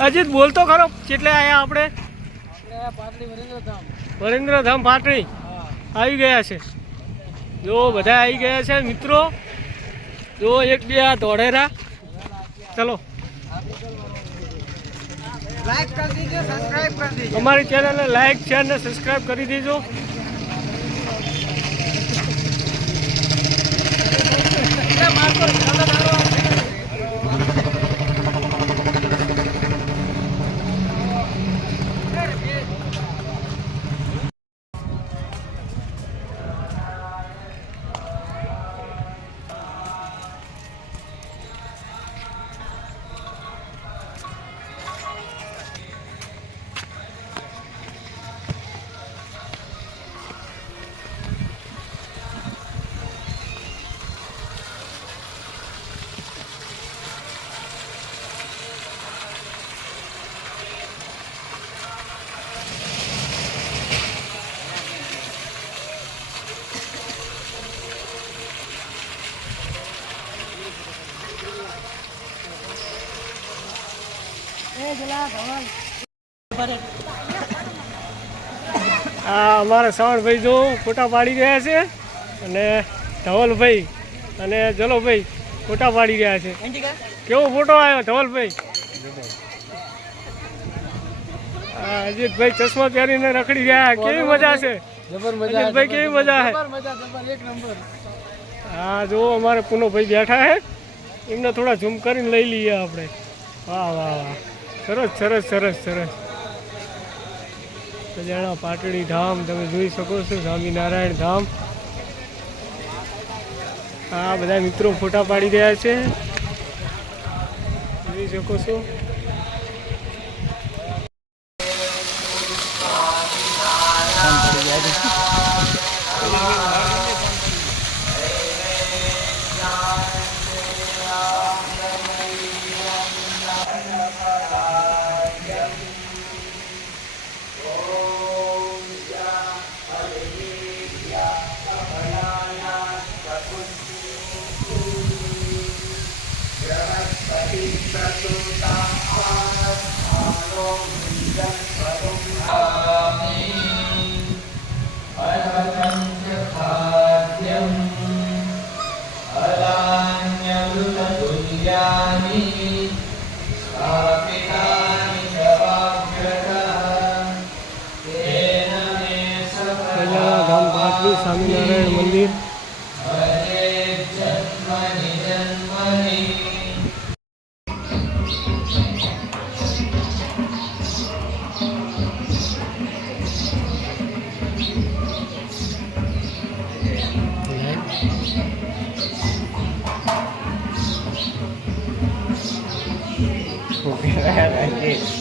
અજીત બોલતો ખરો કેટલે આયા આપણે વરેન્દ્રધામ પાટડી આવી ગયા છે જો બધા આવી ગયા છે મિત્રો જો એક બે આ દોડેરા ચલો લાઈક કરી દીજો સબસ્ક્રાઇબ કરી દીજો અમારી ચેનલને લાઈક શેર ને સબસ્ક્રાઇબ કરી દેજો અમારા શ્રવણભાઈ જો ફોટા પાડી રહ્યા છે અને ધવલભાઈ અને જલોભાઈ ફોટા પાડી રહ્યા છે કેવો ફોટો આવ્યો ધવલભાઈ અજીતભાઈ ચશ્મા પહેરીને રખડી ગયા કેવી મજા છે અજીતભાઈ કેવી મજા છે હા જો અમારે પુનોભાઈ બેઠા છે એમને થોડા ઝૂમ કરીને લઈ લઈએ આપણે વાહ વાહ વાહ સરસ સરસ સરસ સરસ સજાણા પાટડી ધામ તમે જોઈ શકો છો સ્વામિનારાયણ ધામ આ બધા મિત્રો ફોટા પાડી રહ્યા છે જોઈ શકો છો સ્વામિનારાયણ મંદિર Okay,